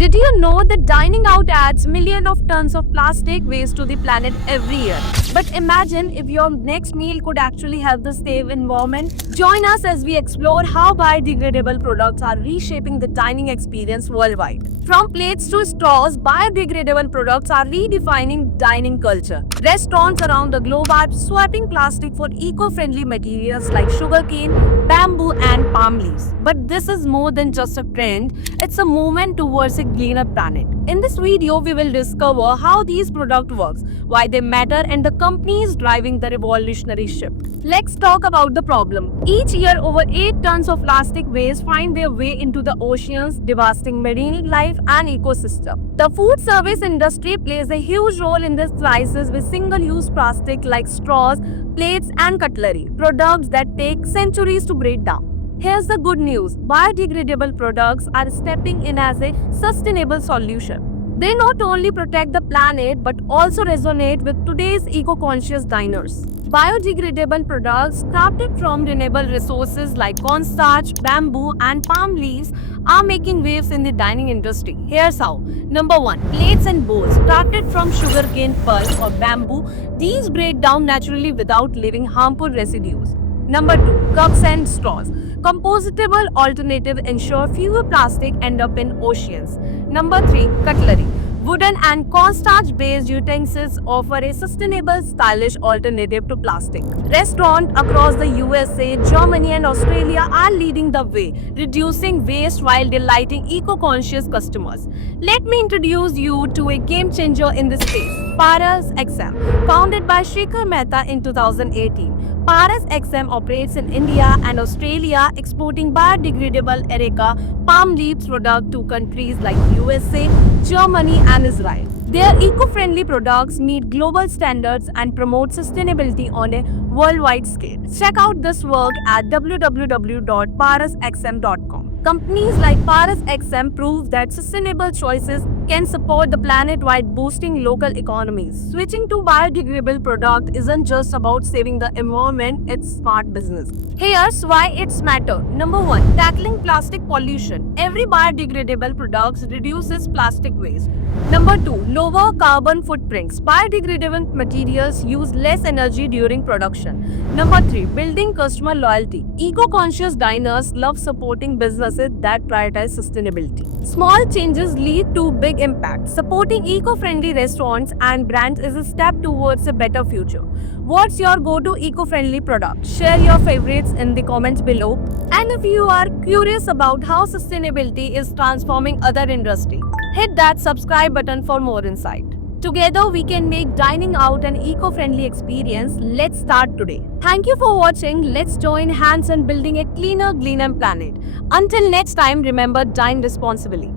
Did you know that dining out adds millions of tons of plastic waste to the planet every year? But imagine if your next meal could actually help the save environment. Join us as we explore how biodegradable products are reshaping the dining experience worldwide. From plates to straws, biodegradable products are redefining dining culture. Restaurants around the globe are swapping plastic for eco-friendly materials like sugarcane, bamboo, and palm leaves. But this is more than just a trend, it's a movement towards a cleaner planet. In this video, we will discover how these products work, why they matter, and the companies driving the revolutionary shift. Let's talk about the problem. Each year, over 8 tons of plastic waste find their way into the oceans, devastating marine life and ecosystem. The food service industry plays a huge role in this crisis with single-use plastic like straws, plates, and cutlery, products that take centuries to break down. Here's the good news. Biodegradable products are stepping in as a sustainable solution. They not only protect the planet but also resonate with today's eco-conscious diners. Biodegradable products crafted from renewable resources like cornstarch, bamboo, and palm leaves are making waves in the dining industry. Here's how. Number 1. Plates and bowls. Crafted from sugarcane pulp or bamboo, these break down naturally without leaving harmful residues. Number 2. Cups and straws. Compostable alternative ensure fewer plastic end up in oceans. Number 3. Cutlery. Wooden and cornstarch-based utensils offer a sustainable, stylish alternative to plastic. Restaurants across the USA, Germany, and Australia are leading the way, reducing waste while delighting eco-conscious customers. Let me introduce you to a game changer in this space, Paras XM. Founded by Shikhar Mehta in 2018, Paras XM operates in India and Australia, exporting biodegradable Areca palm leaves product to countries like USA, Germany, and Israel. Their eco-friendly products meet global standards and promote sustainability on a worldwide scale. Check out this work at www.parasxm.com. Companies like Paras XM prove that sustainable choices can support the planet while boosting local economies. Switching to biodegradable product isn't just about saving the environment, it's smart business. Here's why it's matter. Number 1. Tackling plastic pollution. Every biodegradable product reduces plastic waste. Number 2. Lower carbon footprints. Biodegradable materials use less energy during production. Number 3. Building customer loyalty. Eco-conscious diners love supporting businesses that prioritize sustainability. Small changes lead to big impact. Supporting eco-friendly restaurants and brands is a step towards a better future. What's your go-to eco-friendly product? Share your favorites in the comments below. And if you are curious about how sustainability is transforming other industries, hit that subscribe button for more insight. Together, we can make dining out an eco-friendly experience. Let's start today. Thank you for watching. Let's join hands in building a cleaner planet. Until next time, remember, dine responsibly.